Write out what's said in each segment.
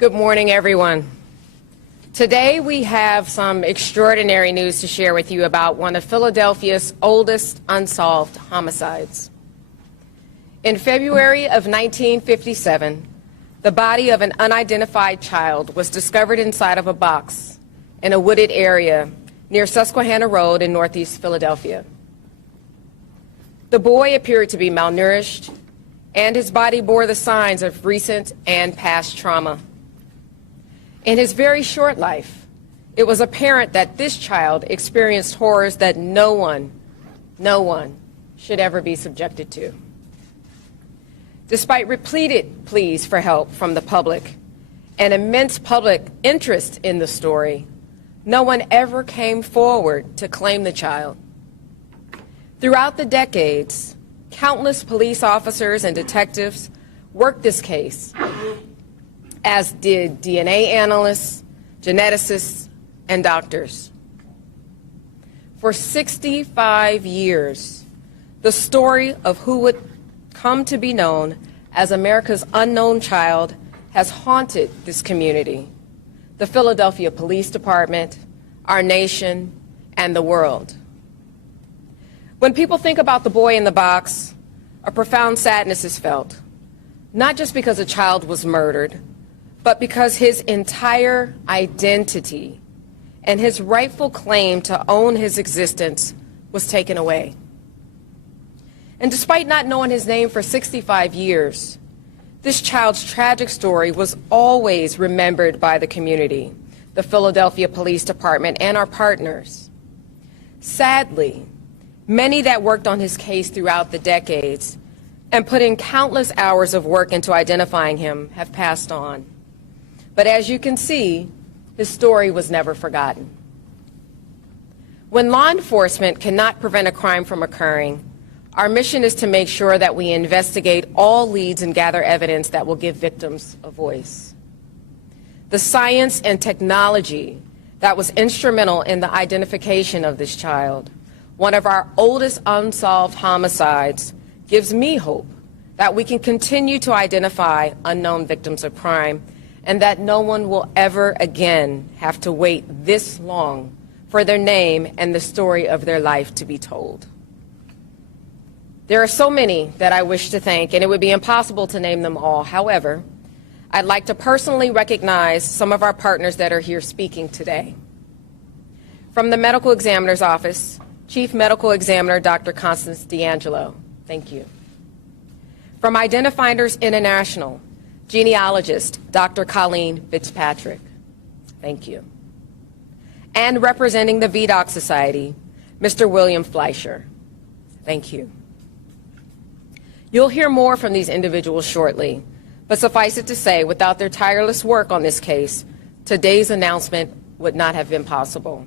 Good morning, everyone. Today we have some extraordinary news to share with you about one of Philadelphia's oldest unsolved homicides. In February of 1957, the body of an unidentified child was discovered inside of a box in a wooded area near Susquehanna Road in Northeast Philadelphia. The boy appeared to be malnourished, and his body bore the signs of recent and past trauma. In his very short life, it was apparent that this child experienced horrors that no one should ever be subjected to. Despite repeated pleas for help from the public and immense public interest in the story, no one ever came forward to claim the child. Throughout the decades, countless police officers and detectives worked this case, as did DNA analysts, geneticists, and doctors. For 65 years, the story of who would come to be known as America's unknown child has haunted this community, the Philadelphia Police Department, our nation, and the world. When people think about the boy in the box, a profound sadness is felt, not just because a child was murdered, but because his entire identity and his rightful claim to own his existence was taken away. And despite not knowing his name for 65 years, this child's tragic story was always remembered by the community, the Philadelphia Police Department, and our partners. Sadly, many that worked on his case throughout the decades and put in countless hours of work into identifying him have passed on. But as you can see, his story was never forgotten. When law enforcement cannot prevent a crime from occurring, our mission is to make sure that we investigate all leads and gather evidence that will give victims a voice. The science and technology that was instrumental in the identification of this child, one of our oldest unsolved homicides, gives me hope that we can continue to identify unknown victims of crime and that no one will ever again have to wait this long for their name and the story of their life to be told. There are so many that I wish to thank, and it would be impossible to name them all. However, I'd like to personally recognize some of our partners that are here speaking today. From the Medical Examiner's Office, Chief Medical Examiner Dr. Constance D'Angelo, thank you. From Identifinders International, genealogist Dr. Colleen Fitzpatrick, thank you. And representing the VDOC Society, Mr. William Fleischer, thank you. You'll hear more from these individuals shortly, but suffice it to say, without their tireless work on this case, today's announcement would not have been possible.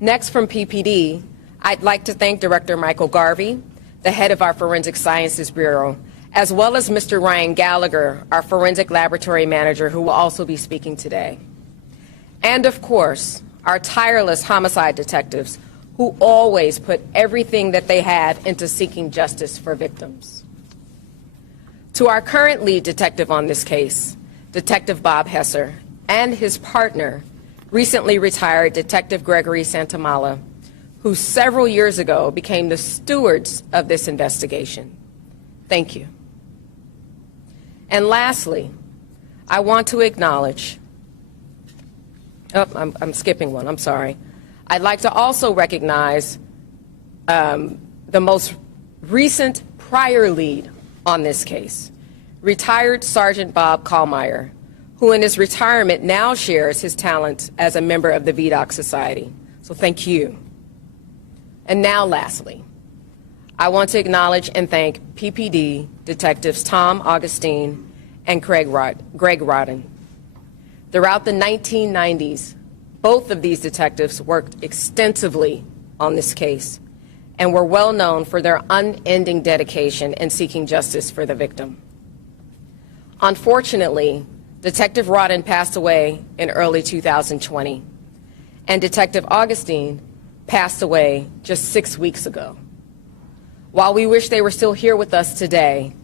Next from PPD, I'd like to thank Director Michael Garvey, the head of our Forensic Sciences Bureau, as well as Mr. Ryan Gallagher, our Forensic Laboratory Manager, who will also be speaking today. And of course, our tireless homicide detectives, who always put everything that they had into seeking justice for victims. To our current lead detective on this case, Detective Bob Hesser, and his partner, recently retired Detective Gregory Santamala, who several years ago became the stewards of this investigation. Thank you. And lastly, I want to acknowledge, I'm skipping one, I'm sorry. I'd like to also recognize the most recent prior lead on this case, retired Sergeant Bob Kallmeyer, who in his retirement now shares his talents as a member of the VDOC Society. So thank you. And now lastly, I want to acknowledge and thank PPD detectives Tom Augustine and Greg Rodden. Throughout the 1990s, both of these detectives worked extensively on this case and were well known for their unending dedication in seeking justice for the victim. Unfortunately, Detective Rodden passed away in early 2020, and Detective Augustine passed away just 6 weeks ago. While we wish they were still here with us today,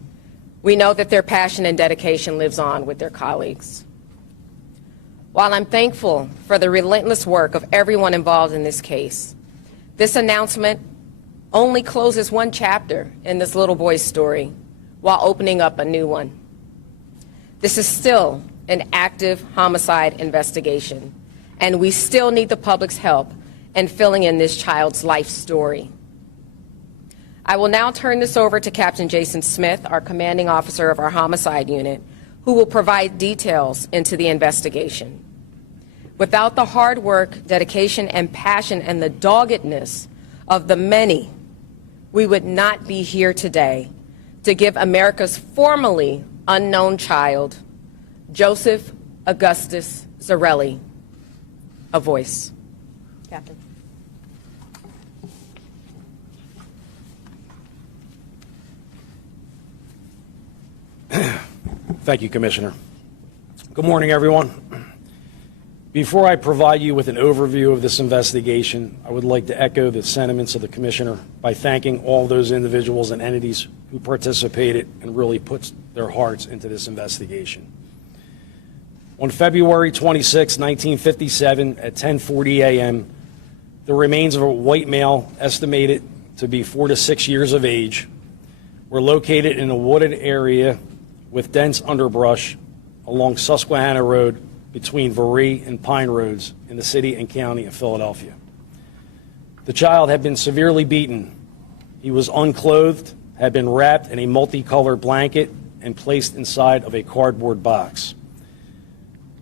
we know that their passion and dedication lives on with their colleagues. While I'm thankful for the relentless work of everyone involved in this case, this announcement only closes one chapter in this little boy's story while opening up a new one. This is still an active homicide investigation, and we still need the public's help in filling in this child's life story. I will now turn this over to Captain Jason Smith, our commanding officer of our homicide unit, who will provide details into the investigation. Without the hard work, dedication, and passion and the doggedness of the many, we would not be here today to give America's formerly unknown child, Joseph Augustus Zarelli, a voice. Captain. Thank you, Commissioner. Good morning, everyone. Before I provide you with an overview of this investigation, I would like to echo the sentiments of the Commissioner by thanking all those individuals and entities who participated and really put their hearts into this investigation. On February 26, 1957, at 10:40 a.m., the remains of a white male estimated to be 4 to 6 years of age were located in a wooded area with dense underbrush along Susquehanna Road between Varee and Pine Roads in the city and county of Philadelphia. The child had been severely beaten. He was unclothed, had been wrapped in a multicolored blanket, and placed inside of a cardboard box.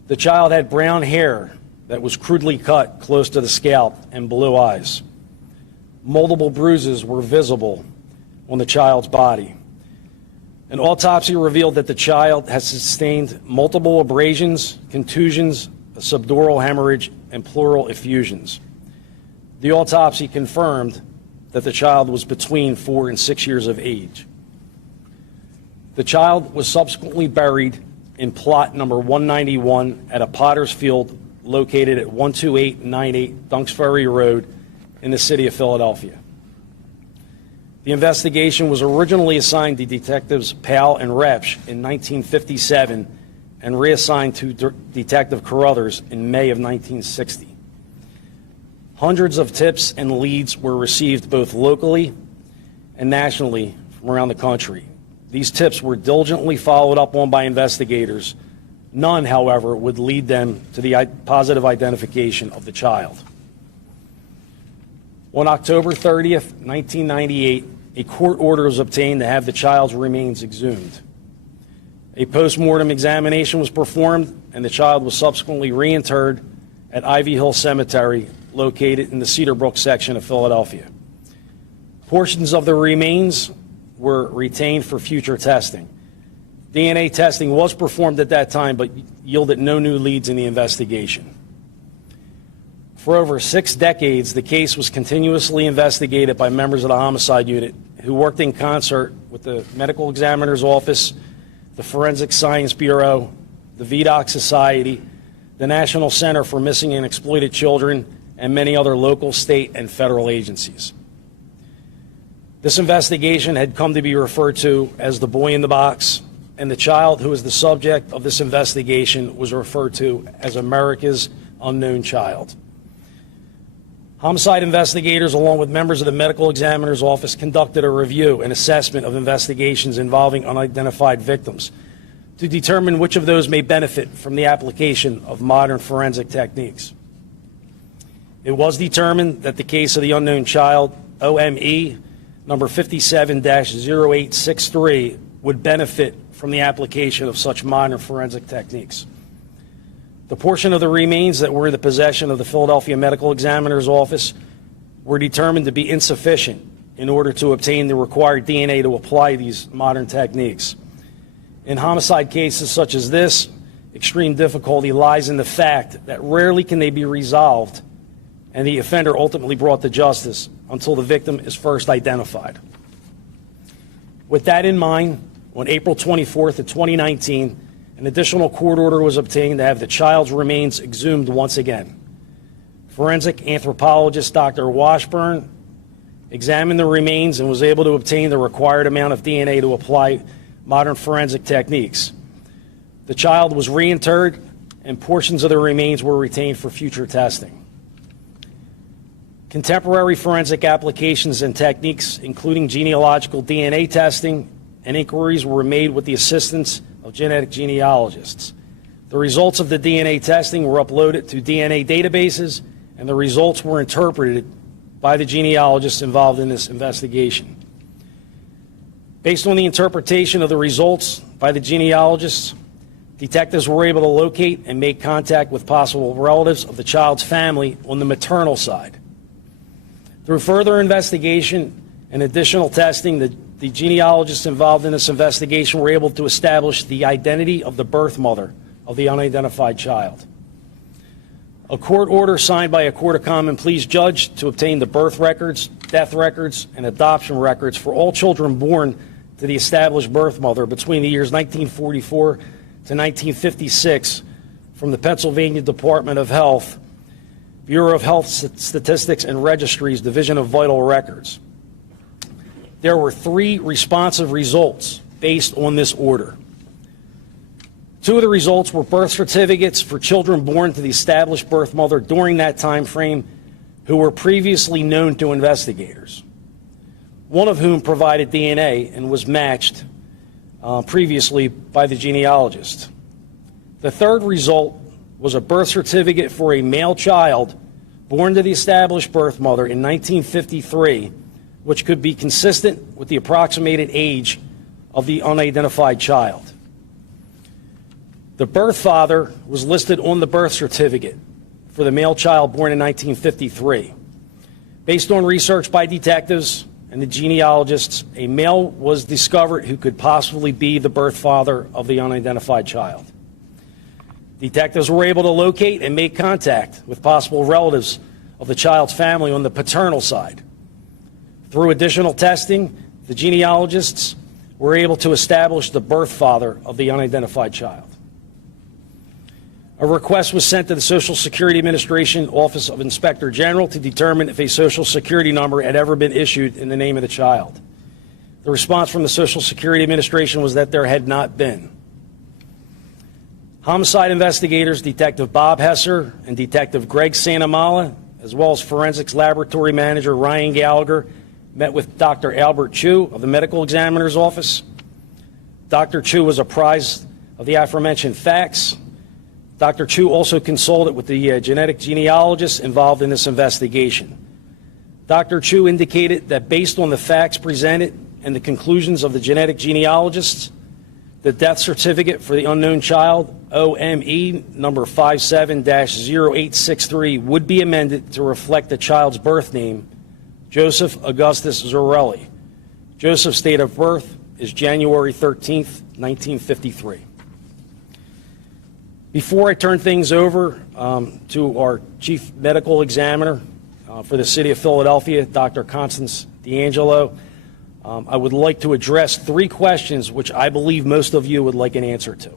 The child had brown hair that was crudely cut close to the scalp and blue eyes. Multiple bruises were visible on the child's body. An autopsy revealed that the child has sustained multiple abrasions, contusions, a subdural hemorrhage, and pleural effusions. The autopsy confirmed that the child was between 4 and 6 years of age. The child was subsequently buried in plot number 191 at a potter's field located at 12898 Dunks Ferry Road in the city of Philadelphia. The investigation was originally assigned to Detectives Powell and Repsch in 1957 and reassigned to Detective Carruthers in May of 1960. Hundreds of tips and leads were received both locally and nationally from around the country. These tips were diligently followed up on by investigators. None, however, would lead them to the positive identification of the child. On October 30th, 1998, a court order was obtained to have the child's remains exhumed. A post-mortem examination was performed, and the child was subsequently reinterred at Ivy Hill Cemetery, located in the Cedar Brook section of Philadelphia. Portions of the remains were retained for future testing. DNA testing was performed at that time, but yielded no new leads in the investigation. For over 6 decades, the case was continuously investigated by members of the homicide unit who worked in concert with the Medical Examiner's Office, the Forensic Science Bureau, the VDOC Society, the National Center for Missing and Exploited Children, and many other local, state, and federal agencies. This investigation had come to be referred to as the boy in the box, and the child who was the subject of this investigation was referred to as America's unknown child. Homicide investigators, along with members of the Medical Examiner's Office, conducted a review and assessment of investigations involving unidentified victims to determine which of those may benefit from the application of modern forensic techniques. It was determined that the case of the unknown child, OME number 57-0863, would benefit from the application of such modern forensic techniques. The portion of the remains that were in the possession of the Philadelphia Medical Examiner's Office were determined to be insufficient in order to obtain the required DNA to apply these modern techniques. In homicide cases such as this, extreme difficulty lies in the fact that rarely can they be resolved and the offender ultimately brought to justice until the victim is first identified. With that in mind, on April 24th of 2019, an additional court order was obtained to have the child's remains exhumed once again. Forensic anthropologist Dr. Washburn examined the remains and was able to obtain the required amount of DNA to apply modern forensic techniques. The child was reinterred and portions of the remains were retained for future testing. Contemporary forensic applications and techniques, including genealogical DNA testing and inquiries, were made with the assistance of genetic genealogists. The results of the DNA testing were uploaded to DNA databases, and the results were interpreted by the genealogists involved in this investigation. Based on the interpretation of the results by the genealogists, detectives were able to locate and make contact with possible relatives of the child's family on the maternal side. Through further investigation and additional testing, the genealogists involved in this investigation were able to establish the identity of the birth mother of the unidentified child. A court order signed by a Court of Common Pleas judge to obtain the birth records, death records, and adoption records for all children born to the established birth mother between the years 1944 to 1956 from the Pennsylvania Department of Health, Bureau of Health Statistics and Registries, Division of Vital Records. There were 3 responsive results based on this order. 2 of the results were birth certificates for children born to the established birth mother during that time frame who were previously known to investigators, one of whom provided DNA and was matched previously by the genealogist. The 3rd result was a birth certificate for a male child born to the established birth mother in 1953, which could be consistent with the approximated age of the unidentified child. The birth father was listed on the birth certificate for the male child born in 1953. Based on research by detectives and the genealogists, a male was discovered who could possibly be the birth father of the unidentified child. Detectives were able to locate and make contact with possible relatives of the child's family on the paternal side. Through additional testing, the genealogists were able to establish the birth father of the unidentified child. A request was sent to the Social Security Administration Office of Inspector General to determine if a Social Security number had ever been issued in the name of the child. The response from the Social Security Administration was that there had not been. Homicide investigators, Detective Bob Hesser and Detective Greg Santamala, as well as Forensics Laboratory Manager Ryan Gallagher, met with Dr. Albert Chu of the Medical Examiner's Office. Dr. Chu was apprised of the aforementioned facts. Dr. Chu also consulted with the genetic genealogists involved in this investigation. Dr. Chu indicated that based on the facts presented and the conclusions of the genetic genealogists, the death certificate for the unknown child, OME number 57-0863, would be amended to reflect the child's birth name, Joseph Augustus Zorelli. Joseph's date of birth is January 13th, 1953. Before I turn things over to our Chief Medical Examiner for the City of Philadelphia, Dr. Constance D'Angelo, I would like to address 3 questions which I believe most of you would like an answer to.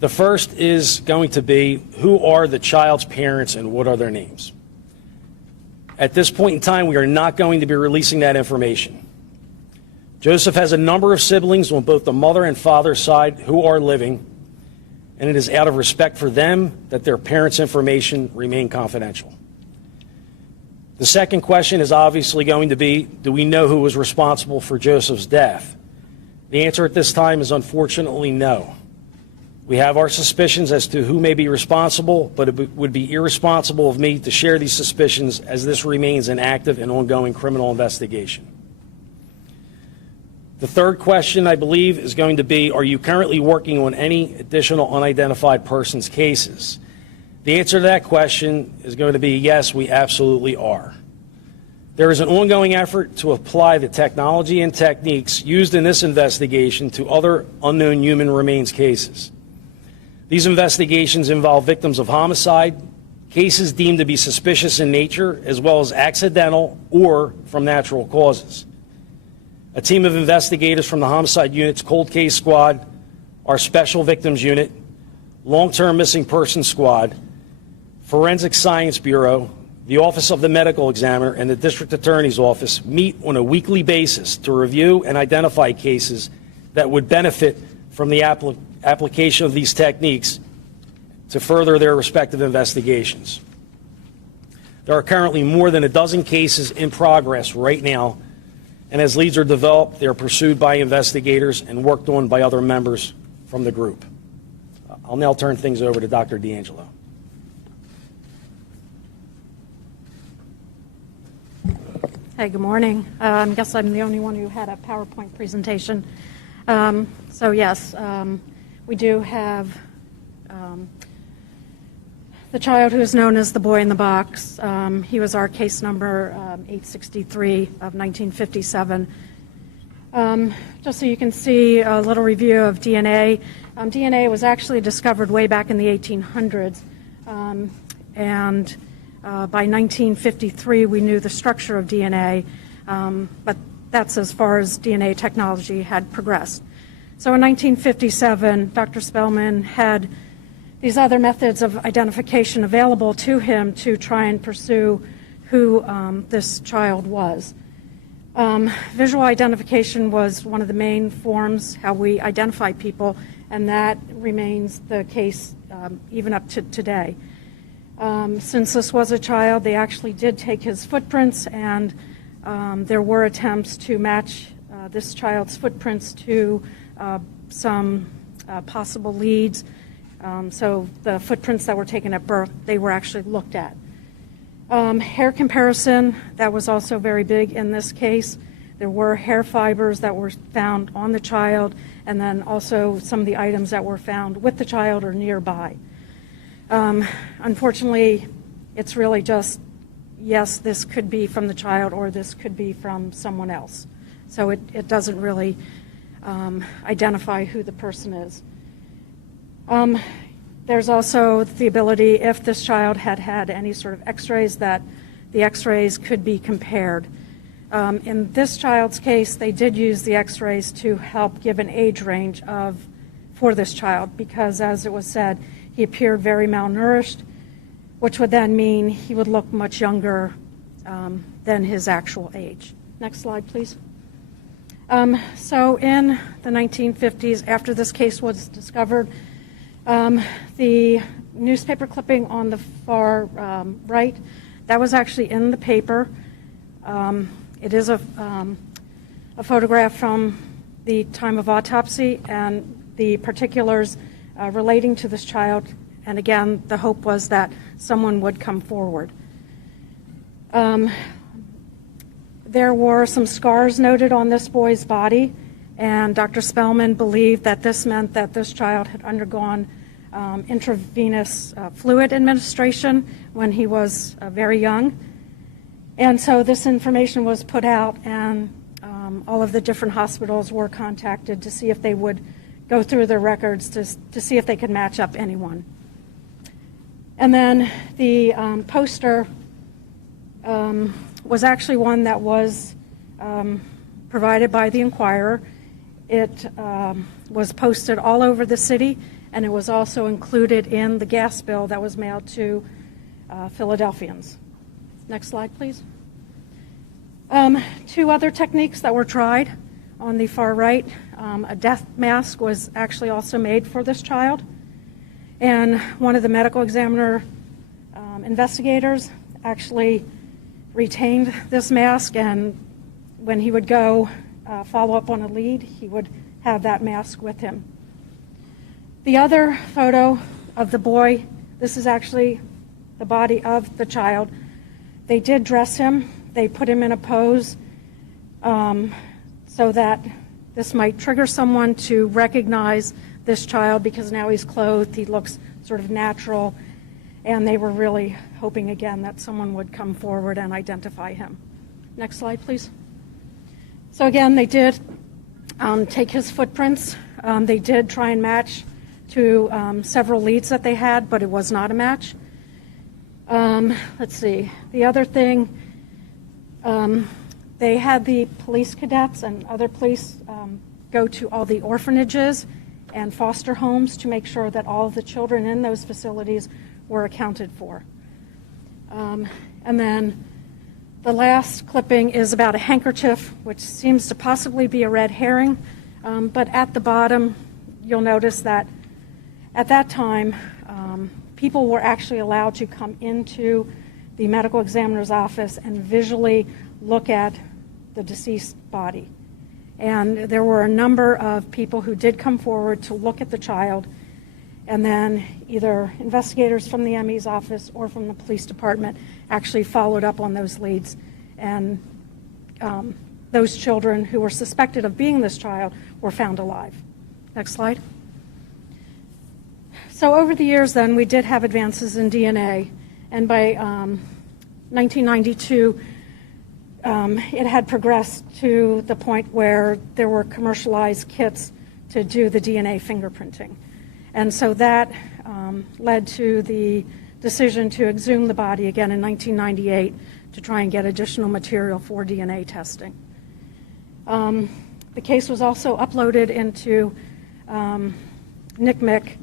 The first is going to be, who are the child's parents and what are their names? At this point in time, we are not going to be releasing that information. Joseph has a number of siblings on both the mother and father's side who are living, and it is out of respect for them that their parents' information remain confidential. The second question is obviously going to be, do we know who was responsible for Joseph's death? The answer at this time is unfortunately no. We have our suspicions as to who may be responsible, but it would be irresponsible of me to share these suspicions as this remains an active and ongoing criminal investigation. The third question, I believe, is going to be, are you currently working on any additional unidentified persons cases? The answer to that question is going to be yes, we absolutely are. There is an ongoing effort to apply the technology and techniques used in this investigation to other unknown human remains cases. These investigations involve victims of homicide, cases deemed to be suspicious in nature, as well as accidental or from natural causes. A team of investigators from the Homicide Unit's Cold Case Squad, our Special Victims Unit, Long-Term Missing Persons Squad, Forensic Science Bureau, the Office of the Medical Examiner, and the District Attorney's Office meet on a weekly basis to review and identify cases that would benefit from the application of these techniques to further their respective investigations. There are currently more than a dozen cases in progress right now, and as leads are developed, they are pursued by investigators and worked on by other members from the group. I'll now turn things over to Dr. D'Angelo. Hey, good morning. I guess I'm the only one who had a PowerPoint presentation. So yes, we do have the child who is known as the boy in the box. He was our case number 863 of 1957. Just so you can see a little review of DNA. DNA was actually discovered way back in the 1800s, and by 1953 we knew the structure of DNA, but that's as far as DNA technology had progressed. So in 1957, Dr. Spellman had these other methods of identification available to him to try and pursue who this child was. Visual identification was one of the main forms how we identify people, and that remains the case even up to today. Since this was a child, they actually did take his footprints, and there were attempts to match this child's footprints to some possible leads. So the footprints that were taken at birth, they were actually looked at. Hair comparison, that was also very big in this case. There were hair fibers that were found on the child, and then also some of the items that were found with the child or nearby. Unfortunately, it's really just, yes, this could be from the child or this could be from someone else. So it doesn't really identify who the person is. There's also the ability, if this child had had any sort of x-rays, that the x-rays could be compared. In this child's case, they did use the x-rays to help give an age range for this child because, as it was said, he appeared very malnourished, which would then mean he would look much younger than his actual age. Next slide, please. So in the 1950s, after this case was discovered, the newspaper clipping on the far right, that was actually in the paper. It is a photograph from the time of autopsy and the particulars relating to this child. And again, the hope was that someone would come forward. There were some scars noted on this boy's body, and Dr. Spellman believed that this meant that this child had undergone intravenous fluid administration when he was very young. And so this information was put out, and all of the different hospitals were contacted to see if they would go through their records to see if they could match up anyone. And then the poster was actually one that was provided by the Inquirer. It was posted all over the city, and it was also included in the gas bill that was mailed to Philadelphians. Next slide, please. Two other techniques that were tried on the far right. A death mask was actually also made for this child, and one of the medical examiner investigators actually retained this mask, and when he would go follow up on a lead, he would have that mask with him. The other photo of the boy, this is actually the body of the child. They did dress him. They put him in a pose so that this might trigger someone to recognize this child, because now he's clothed, he looks sort of natural, and they were really hoping again that someone would come forward and identify him. Next slide, please. So again, they did take his footprints. They did try and match to several leads that they had, but it was not a match. Let's see. The other thing, they had the police cadets and other police go to all the orphanages and foster homes to make sure that all of the children in those facilities were accounted for. And then the last clipping is about a handkerchief, which seems to possibly be a red herring. But at the bottom, you'll notice that at that time, people were actually allowed to come into the medical examiner's office and visually look at the deceased body. And there were a number of people who did come forward to look at the child, and then either investigators from the ME's office or from the police department actually followed up on those leads. And those children who were suspected of being this child were found alive. Next slide. So over the years then, we did have advances in DNA, and by 1992, it had progressed to the point where there were commercialized kits to do the DNA fingerprinting. And so that led to the decision to exhume the body again in 1998 to try and get additional material for DNA testing. The case was also uploaded into NCMEC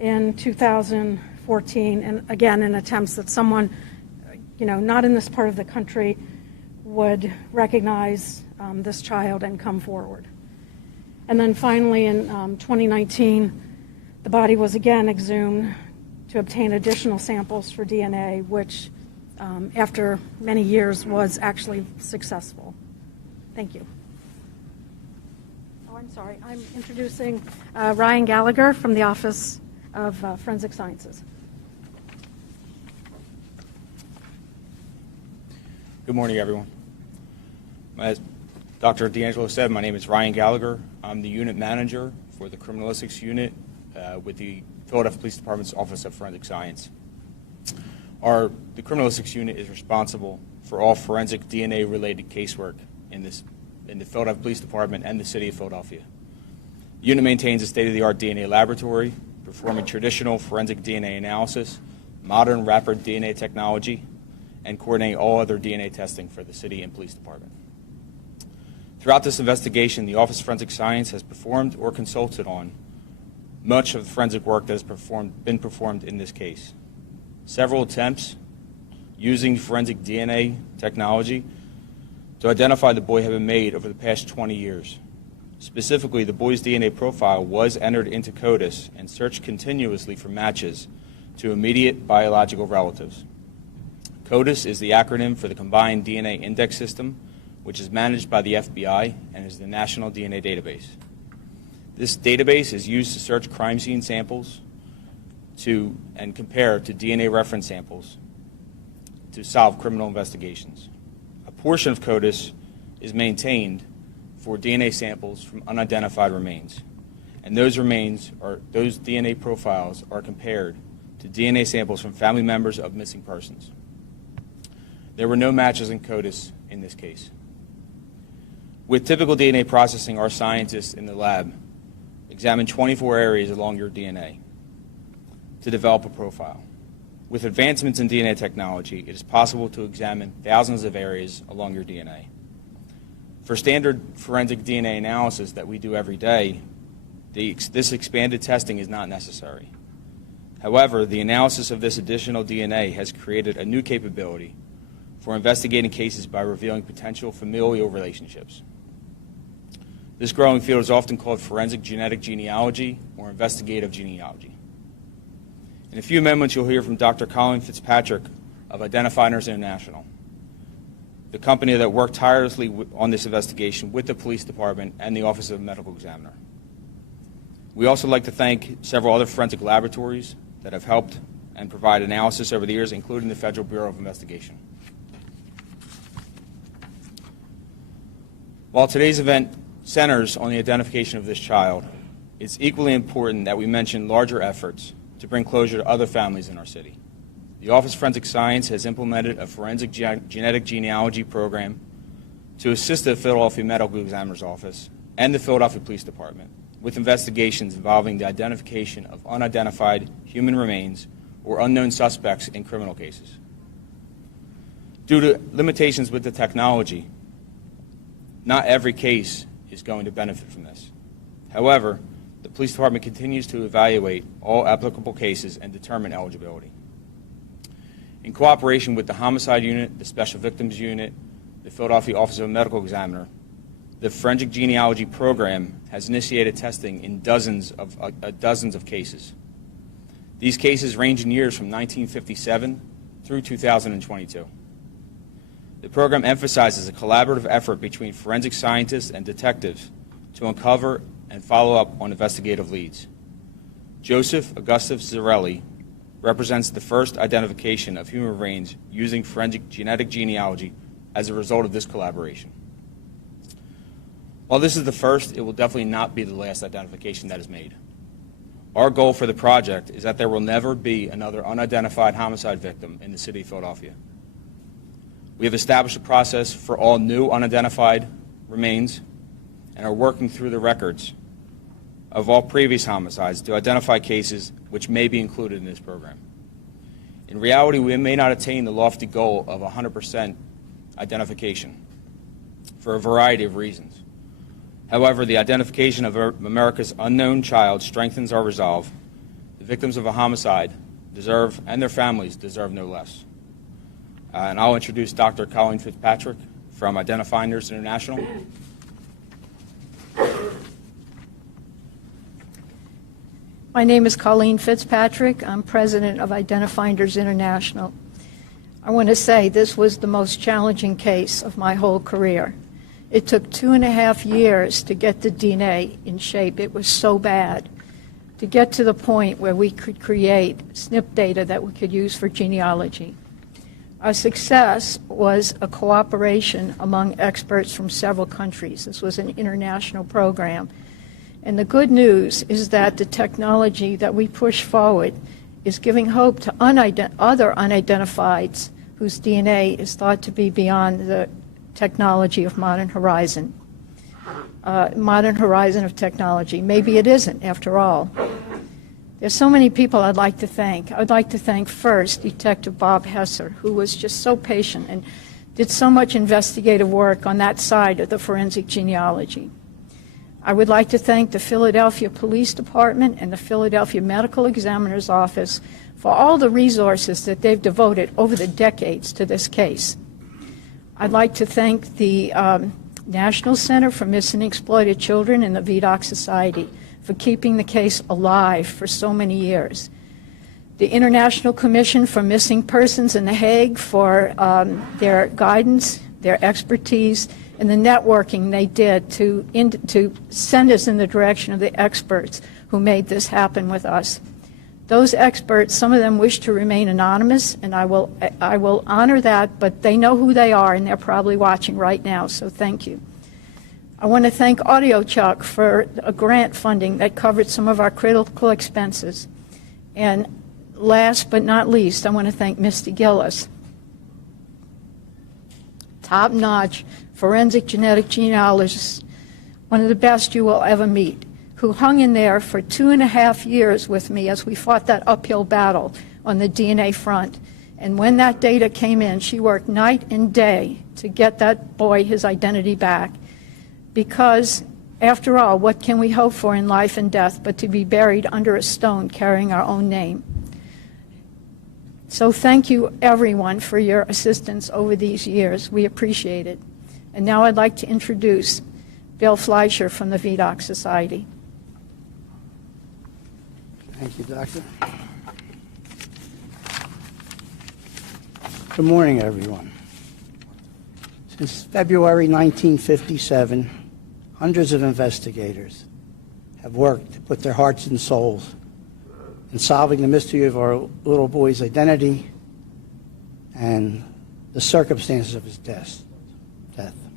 in 2014, and again in attempts that someone, not in this part of the country would recognize this child and come forward. And then finally in 2019, the body was again exhumed to obtain additional samples for DNA, which after many years was actually successful. Thank you. Oh, I'm sorry. I'm introducing Ryan Gallagher from the Office of Forensic Sciences. Good morning, everyone. As Dr. D'Angelo said, my name is Ryan Gallagher. I'm the unit manager for the criminalistics unit with the Philadelphia Police Department's Office of Forensic Science. The criminalistics unit is responsible for all forensic DNA-related casework in the Philadelphia Police Department and the City of Philadelphia. The unit maintains a state-of-the-art DNA laboratory, performing traditional forensic DNA analysis, modern rapid DNA technology, and coordinating all other DNA testing for the City and Police Department. Throughout this investigation, the Office of Forensic Science has performed or consulted on much of the forensic work that has been performed in this case. Several attempts using forensic DNA technology to identify the boy have been made over the past 20 years. Specifically, the boy's DNA profile was entered into CODIS and searched continuously for matches to immediate biological relatives. CODIS is the acronym for the Combined DNA Index System, which is managed by the FBI and is the National DNA Database. This database is used to search crime scene samples and compare to DNA reference samples to solve criminal investigations. A portion of CODIS is maintained for DNA samples from unidentified remains, and those DNA profiles are compared to DNA samples from family members of missing persons. There were no matches in CODIS in this case. With typical DNA processing, our scientists in the lab examine 24 areas along your DNA to develop a profile. With advancements in DNA technology, it is possible to examine thousands of areas along your DNA. For standard forensic DNA analysis that we do every day, this expanded testing is not necessary. However, the analysis of this additional DNA has created a new capability for investigating cases by revealing potential familial relationships. This growing field is often called forensic genetic genealogy or investigative genealogy. In a few moments, you'll hear from Dr. Colin Fitzpatrick of Identifiers International, the company that worked tirelessly on this investigation with the police department and the Office of the Medical Examiner. We also like to thank several other forensic laboratories that have helped and provide analysis over the years, including the Federal Bureau of Investigation. While today's event centers on the identification of this child, it's equally important that we mention larger efforts to bring closure to other families in our city. The Office of Forensic Science has implemented a forensic genetic genealogy program to assist the Philadelphia Medical Examiner's Office and the Philadelphia Police Department with investigations involving the identification of unidentified human remains or unknown suspects in criminal cases. Due to limitations with the technology, not every case is going to benefit from this. However, the police department continues to evaluate all applicable cases and determine eligibility. In cooperation with the Homicide Unit, the Special Victims Unit, the Philadelphia Office of a Medical Examiner, the Forensic Genealogy Program has initiated testing in dozens of cases. These cases range in years from 1957 through 2022. The program emphasizes a collaborative effort between forensic scientists and detectives to uncover and follow up on investigative leads. Joseph Augustus Zarelli represents the first identification of human remains using forensic genetic genealogy as a result of this collaboration. While this is the first, it will definitely not be the last identification that is made. Our goal for the project is that there will never be another unidentified homicide victim in the city of Philadelphia. We have established a process for all new unidentified remains and are working through the records of all previous homicides to identify cases which may be included in this program. In reality, we may not attain the lofty goal of 100% identification for a variety of reasons. However, the identification of America's unknown child strengthens our resolve. The victims of a homicide deserve, and their families deserve, no less. And I'll introduce Dr. Colleen Fitzpatrick from Identifinders International. My name is Colleen Fitzpatrick. I'm president of Identifinders International. I want to say this was the most challenging case of my whole career. It took 2.5 years to get the DNA in shape. It was so bad. To get to the point where we could create SNP data that we could use for genealogy. Our success was a cooperation among experts from several countries. This was an international program. And the good news is that the technology that we push forward is giving hope to other unidentifieds whose DNA is thought to be beyond the technology of modern horizon of technology. Maybe it isn't, after all. There's so many people I'd like to thank. I'd like to thank first Detective Bob Hesser, who was just so patient and did so much investigative work on that side of the forensic genealogy. I would like to thank the Philadelphia Police Department and the Philadelphia Medical Examiner's Office for all the resources that they've devoted over the decades to this case. I'd like to thank the National Center for Missing and Exploited Children and the VDOC Society for keeping the case alive for so many years. The International Commission for Missing Persons in The Hague for their guidance, their expertise, and the networking they did to send us in the direction of the experts who made this happen with us. Those experts, some of them wish to remain anonymous, and I will honor that, but they know who they are, and they're probably watching right now, so thank you. I want to thank AudioChuck for a grant funding that covered some of our critical expenses. And last but not least, I want to thank Misty Gillis, top-notch forensic genetic genealogist, one of the best you will ever meet, who hung in there for 2.5 years with me as we fought that uphill battle on the DNA front. And when that data came in, she worked night and day to get that boy his identity back. Because, after all, what can we hope for in life and death but to be buried under a stone carrying our own name? So thank you, everyone, for your assistance over these years. We appreciate it. And now I'd like to introduce Bill Fleischer from the VDOC Society. Thank you, Doctor. Good morning, everyone. Since February 1957, hundreds of investigators have worked to put their hearts and souls in solving the mystery of our little boy's identity and the circumstances of his death.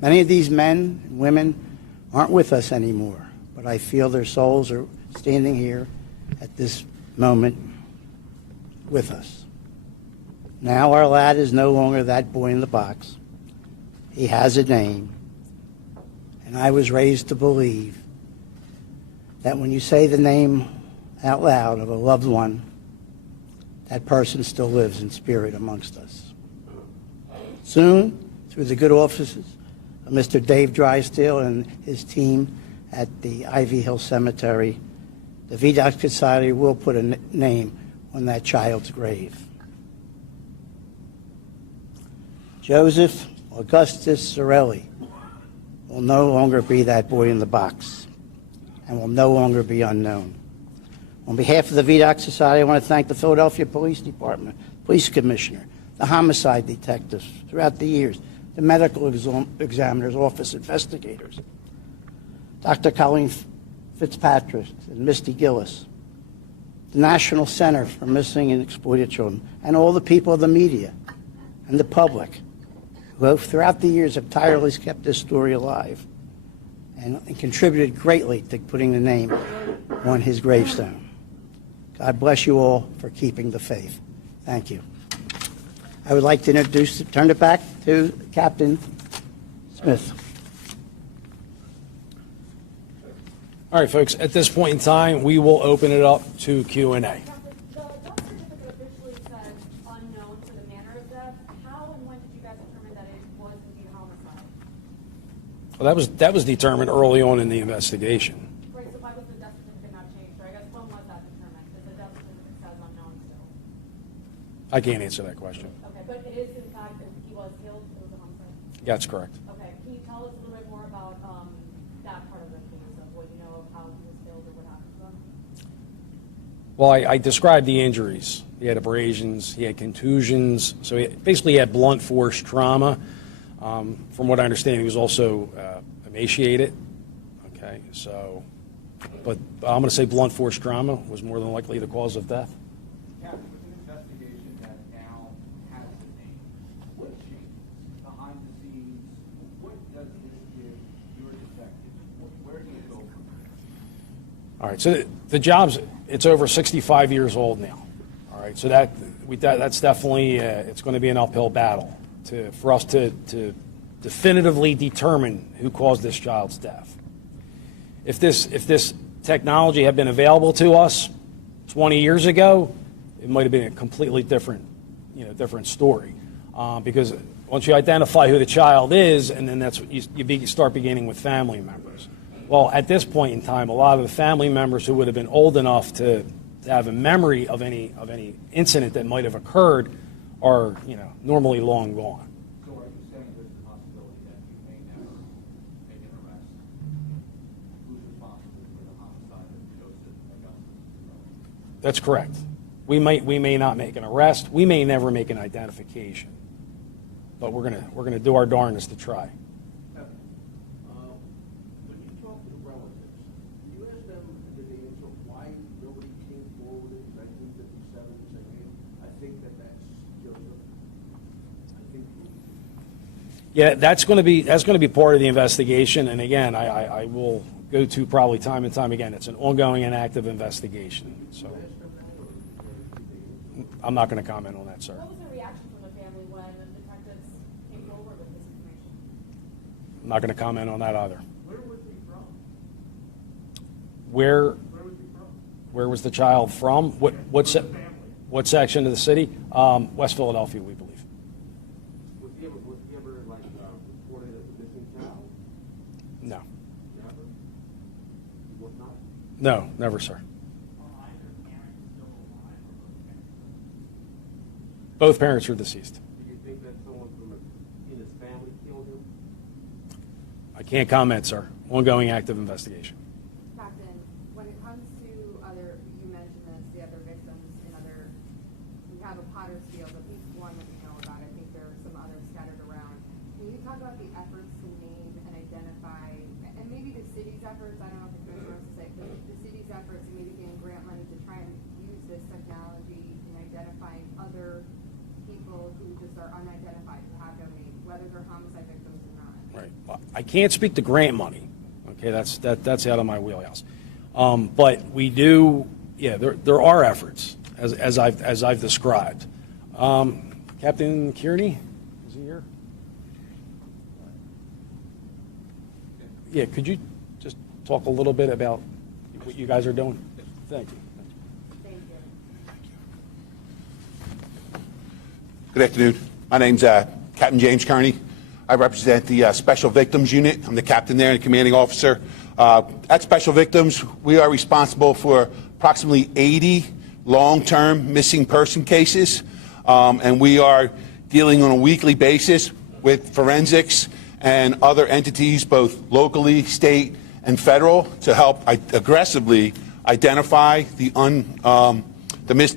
Many of these men and women aren't with us anymore, but I feel their souls are standing here at this moment with us. Now our lad is no longer that boy in the box. He has a name, and I was raised to believe that when you say the name out loud of a loved one, that person still lives in spirit amongst us. Soon, through the good offices of Mr. Dave Drysdale and his team at the Ivy Hill Cemetery, the VDOC Society will put a name on that child's grave. Joseph Augustus Zarelli will no longer be that boy in the box and will no longer be unknown. On behalf of the VDOC Society, I want to thank the Philadelphia Police Department, Police Commissioner, the homicide detectives throughout the years, the medical examiner's office investigators, Dr. Colleen Fitzpatrick and Misty Gillis, the National Center for Missing and Exploited Children, and all the people of the media and the public who have, throughout the years, have tirelessly kept this story alive and contributed greatly to putting the name on his gravestone. God bless you all for keeping the faith. Thank you. I would like to turn it back to Captain Smith. All right, folks, at this point in time, we will open it up to Q&A. The death certificate officially said unknown to the manner of death. How and when did you guys determine that it was indeed homicide? Well, that was determined early on in the investigation. Right, so why was the death certificate not changed? Or I guess when was that determined? Because the death certificate says unknown still. I can't answer that question. Okay, but it is in fact, if he was killed, it was a homicide. That's correct. Okay, can you tell us a little bit more about that part of the case of what you know of how he was killed or what happened to him? Well, I described the injuries. He had abrasions, he had contusions, so he basically had blunt force trauma. From what I understand, he was also emaciated. Okay, so, but I'm going to say blunt force trauma was more than likely the cause of death. Captain, with an investigation that now has the name, what changes behind the scenes? What does this give your detectives? Where do you go from there? All right, so the job's, it's over 65 years old now. All right, so that's definitely, it's going to be an uphill battle for us to definitively determine who caused this child's death. If this technology had been available to us 20 years ago, it might have been a completely different story. Because once you identify who the child is, and then that's what you start beginning with family members. Well, at this point in time, a lot of the family members who would have been old enough to have a memory of any incident that might have occurred are normally long gone. So are you saying there's a possibility that you may never make an arrest? Who's responsible for the homicide of Joseph Augustus? That's correct. We may not make an arrest. We may never make an identification, but we're gonna do our darndest to try. When you talk to the relatives, do you ask them the answer why nobody came forward in 1957 and said, hey, I think that's Joseph? I think. Yeah, that's going to be part of the investigation. And again, I will go to probably time and time again. It's an ongoing and active investigation. So I'm not going to comment on that, sir. What was the reaction from the family when the detectives came forward with this information? I'm not going to comment on that either. Where was he from? Where Where was he from? where was the child from? What section of the city? West Philadelphia, we believe. Was he ever reported as a missing child? No. Never? He was not? No, never, sir. Both parents are deceased. Do you think that someone from in his family killed him? I can't comment, sir. Ongoing active investigation. Captain, when it comes to you mentioned this, the other victims we have a Potter's Field, at least one that we know about. I think there are some others scattered around. Can you talk about the efforts to name and identify, and maybe the city's efforts, I don't know if the commissioner wants to say, but the city's efforts in maybe getting grant money to try and use this technology in identifying other people who just are unidentified, who have no name, whether they're homicide victims or not? Right. I can't speak to grant money. Okay, that's out of my wheelhouse. But we do. Yeah, there are efforts as I've described. Captain Kearney, is he here? Yeah, could you just talk a little bit about what you guys are doing? Thank you. Thank you. Good afternoon. My name's Captain James Kearney. I represent the Special Victims Unit. I'm the captain there and the commanding officer. At Special Victims, we are responsible for approximately 80 long-term missing person cases, and we are dealing on a weekly basis with forensics and other entities, both locally, state, and federal, to help aggressively identify the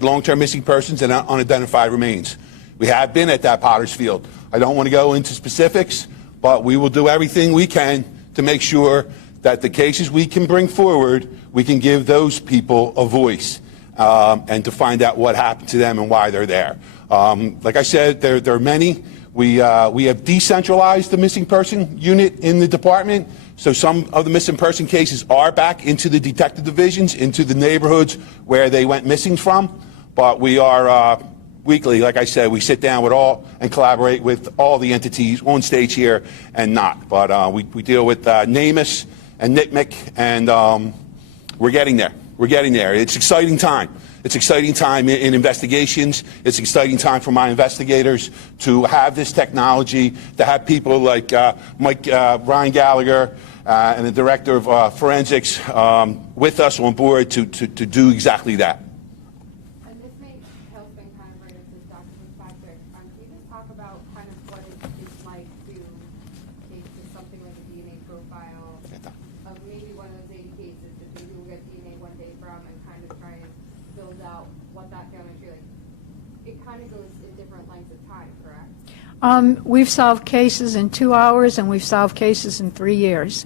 long-term missing persons and unidentified remains. We have been at that Potter's Field. I don't want to go into specifics, but we will do everything we can to make sure that the cases we can bring forward, we can give those people a voice and to find out what happened to them and why they're there. Like I said, there are many. We have decentralized the missing person unit in the department, so some of the missing person cases are back into the detective divisions, into the neighborhoods where they went missing from. But we are weekly, like I said, we sit down with all and collaborate with all the entities on stage here and not. But we deal with NamUs and NITMIC, and we're getting there. We're getting there. It's exciting time. It's exciting time in investigations. It's exciting time for my investigators to have this technology, to have people like Ryan Gallagher and the director of forensics with us on board to do exactly that. And this may help in kind of right into Dr. Fitzpatrick. Can you just talk about kind of what it's like to take something like a DNA profile of maybe one of those 80 cases that maybe we'll get DNA one day from and kind of try and build out what that family tree, like, it kind of goes in different lengths of time, correct? We've solved cases in 2 hours, and we've solved cases in 3 years.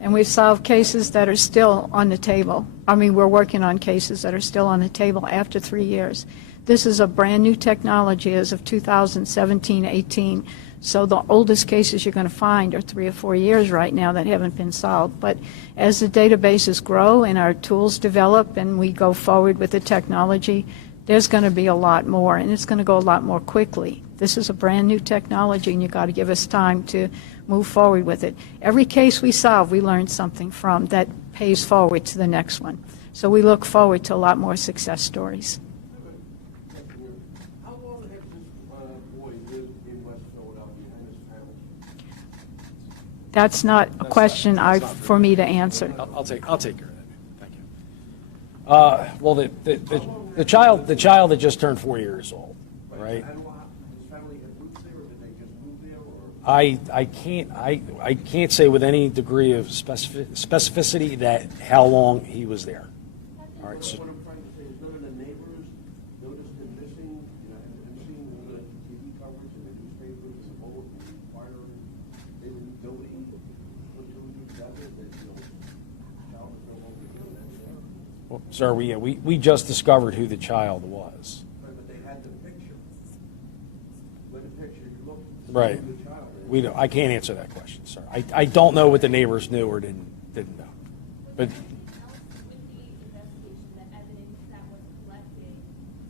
And we've solved cases that are still on the table. I mean, we're working on cases that are still on the table after 3 years. This is a brand new technology as of 2017-18. So the oldest cases you're going to find are 3 or 4 years right now that haven't been solved. But as the databases grow and our tools develop and we go forward with the technology, there's going to be a lot more, and it's going to go a lot more quickly. This is a brand new technology, and you've got to give us time to move forward with it. Every case we solve, we learn something from that pays forward to the next one. So we look forward to a lot more success stories. How long has this boy lived in West Philadelphia and his family? That's not a question for me to answer. I'll take care of that. Thank you. Well, the child that just turned 4 years old, right? His family had roots there, or did they just move there? Or? I can't say with any degree of specificity that how long he was there. All right. So, What I'm trying to say is none of the neighbors noticed him missing, and seeing the TV coverage in the newspapers and the bulletin inquirer, nobody put two and two together that, the child was no longer doing that. well, sir, we just discovered who the child was. But they had the picture. When the picture looked, Right. the child. I can't answer that question, sir. I don't know what the neighbors knew or didn't know. But With the investigation, the evidence that was collected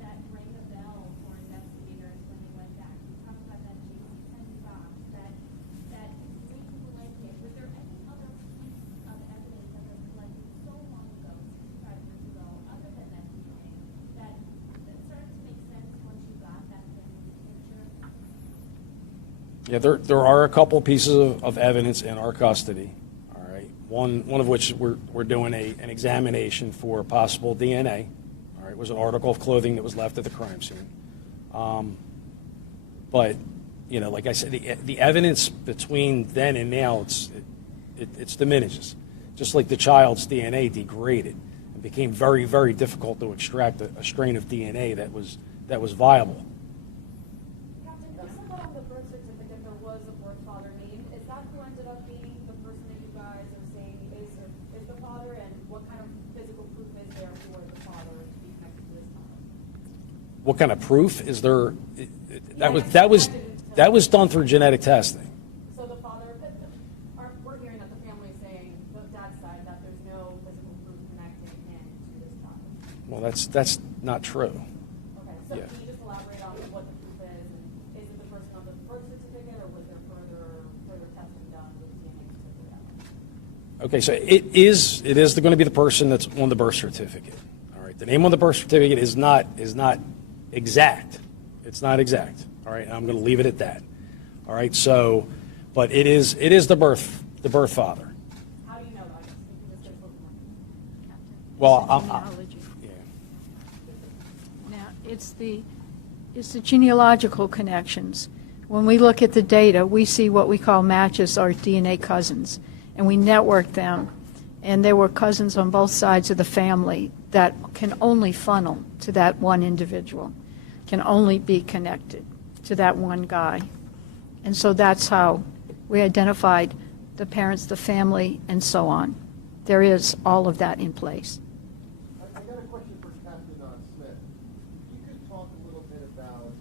that rang a bell for investigators when they went back. You talked about that JC box, that made people like it. Was there any other piece of evidence that was collected so long ago, 65 years ago, other than that DNA, that started to make sense once you got that picture? yeah, there are a couple pieces of evidence in our custody. All right, one of which we're doing an examination for possible DNA. All right, it was an article of clothing that was left at the crime scene. But like I said, the evidence between then and now it's diminishes. Just like the child's DNA degraded and became very, very difficult to extract a strain of DNA that was viable. Captain, you said that on the birth certificate there was a birth father named. Is that who ended up being the person that you guys are saying is the father, and what kind of physical proof is there for the father to be connected to this child? What kind of proof is there? That was done through genetic testing. So the father, we're hearing that the family is saying, the dad's side, that there's no physical proof connecting him to this child. Well, that's not true. Okay, so Yeah. can you just elaborate on what the proof is? And is it the person on the birth certificate, or was there further testing done with DNA certificate? Okay, so it is going to be the person that's on the birth certificate. All right, the name on the birth certificate is not exact. It's not exact. All right, and I'm going to leave it at that. All right, so, but it is the birth father. How do you know that? You can just get more. Well, Genealogy. yeah. Now, it's the genealogical connections. When we look at the data, we see what we call matches or DNA cousins, and we network them. And there were cousins on both sides of the family that can only funnel to that one individual, can only be connected to that one guy. And so that's how we identified the parents, the family, and so on. There is all of that in place. I got a question for Captain Smith. You could talk a little bit about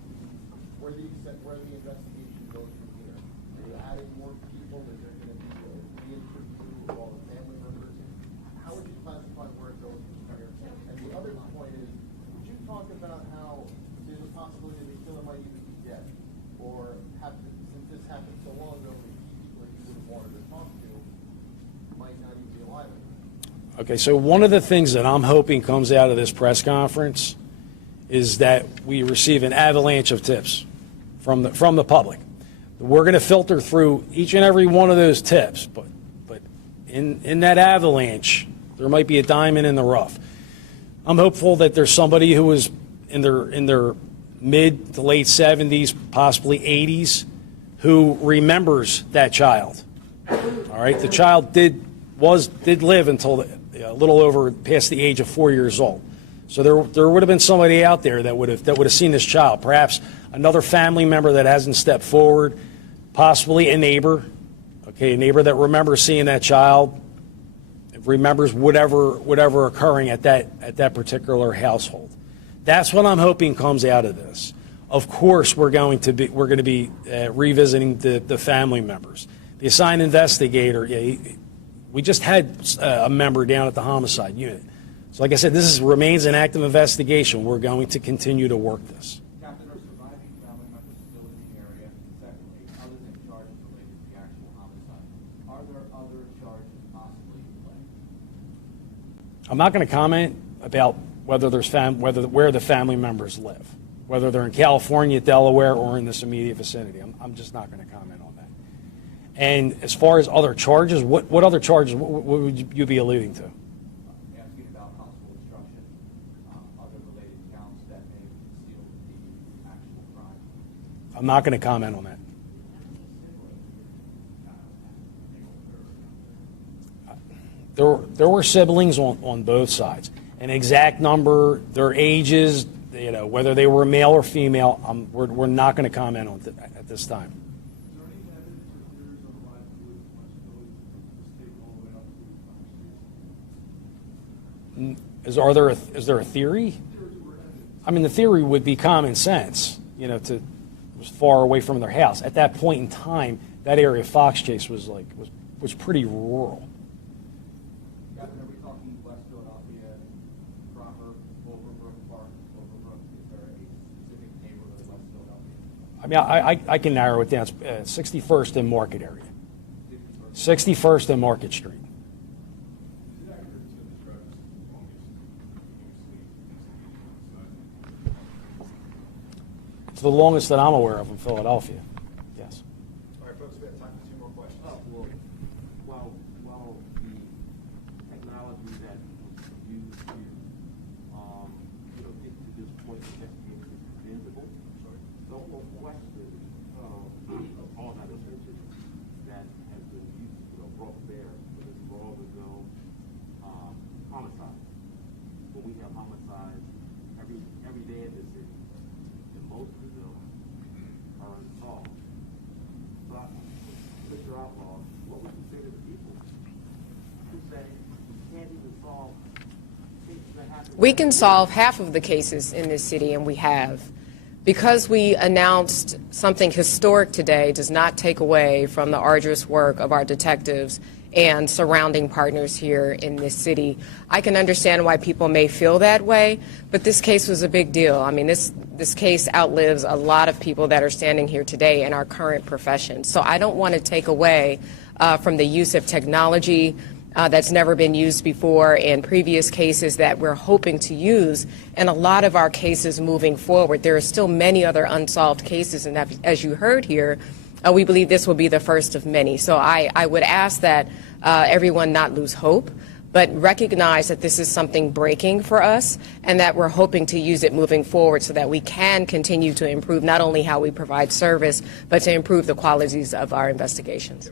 where the investigation goes from here. Are you adding more people? Is there going to be a re-interview of all the family members? How would you classify where it goes from here? And the other point is, would you talk about how there's a possibility that the killer might even be dead, or since this happened so long ago, the people that you would have wanted to talk to might not even be alive anymore? Okay, so one of the things that I'm hoping comes out of this press conference is that we receive an avalanche of tips from the public. We're going to filter through each and every one of those tips, but in that avalanche, there might be a diamond in the rough. I'm hopeful that there's somebody who was in their mid to late 70s, possibly 80s, who remembers that child. All right, the child did live until a little over past the age of 4 years old. So there would have been somebody out there that would have seen this child. Perhaps another family member that hasn't stepped forward, possibly a neighbor. Okay, a neighbor that remembers seeing that child, remembers whatever occurring at that particular household. That's what I'm hoping comes out of this. Of course, we're going to be revisiting the family members. The assigned investigator. We just had a member down at the homicide unit. So like I said, this remains an active investigation. We're going to continue to work this. Captain, are surviving family members still in the area? Secondly, other than charges related to the actual homicide, are there other charges possibly in play? I'm not going to comment about whether where the family members live, whether they're in California, Delaware, or in this immediate vicinity. I'm just not going to comment on that. And as far as other charges, what other charges what would you be alluding to? Asking about possible obstruction, other related counts that may conceal the actual crime. I'm not going to comment on that. There were siblings on both sides. An exact number, their ages, whether they were male or female, we're not going to comment on at this time. Is there a theory? I mean, the theory would be common sense, it was far away from their house. At that point in time, that area of Fox Chase was pretty rural. Captain, are we talking West Philadelphia proper, Overbrook Park, Overbrook? Is there a specific neighborhood of West Philadelphia? I mean, I can narrow it down. It's 61st and Market area. 61st and Market Street. It's the longest that I'm aware of in Philadelphia. Yes. All right, folks, we have time for two more questions. Well, the technology that was used to get to this point of investigation is visible. Don't no question of all that attention that has been used, brought to bear for this long-ago homicide. When we have homicides every day in this city, and most of them are unsolved. So, Mr. Outlaw, what would you say to the people who say we can't even solve cases that happen? We can solve half of the cases in this city, and we have. Because we announced something historic today does not take away from the arduous work of our detectives and surrounding partners here in this city. I can understand why people may feel that way, but this case was a big deal. I mean, this case outlives a lot of people that are standing here today in our current profession. So I don't want to take away from the use of technology that's never been used before in previous cases that we're hoping to use in a lot of our cases moving forward. There are still many other unsolved cases, and as you heard here, we believe this will be the first of many. So I would ask that everyone not lose hope, but recognize that this is something breaking for us and that we're hoping to use it moving forward so that we can continue to improve not only how we provide service, but to improve the qualities of our investigations.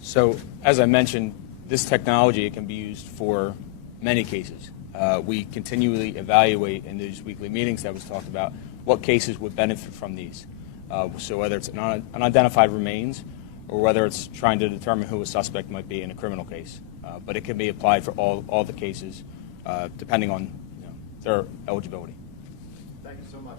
So, as I mentioned, this technology can be used for many cases. We continually evaluate in these weekly meetings that was talked about what cases would benefit from these. So whether it's unidentified remains or whether it's trying to determine who a suspect might be in a criminal case. But it can be applied for all the cases depending on their eligibility. Thank you so much.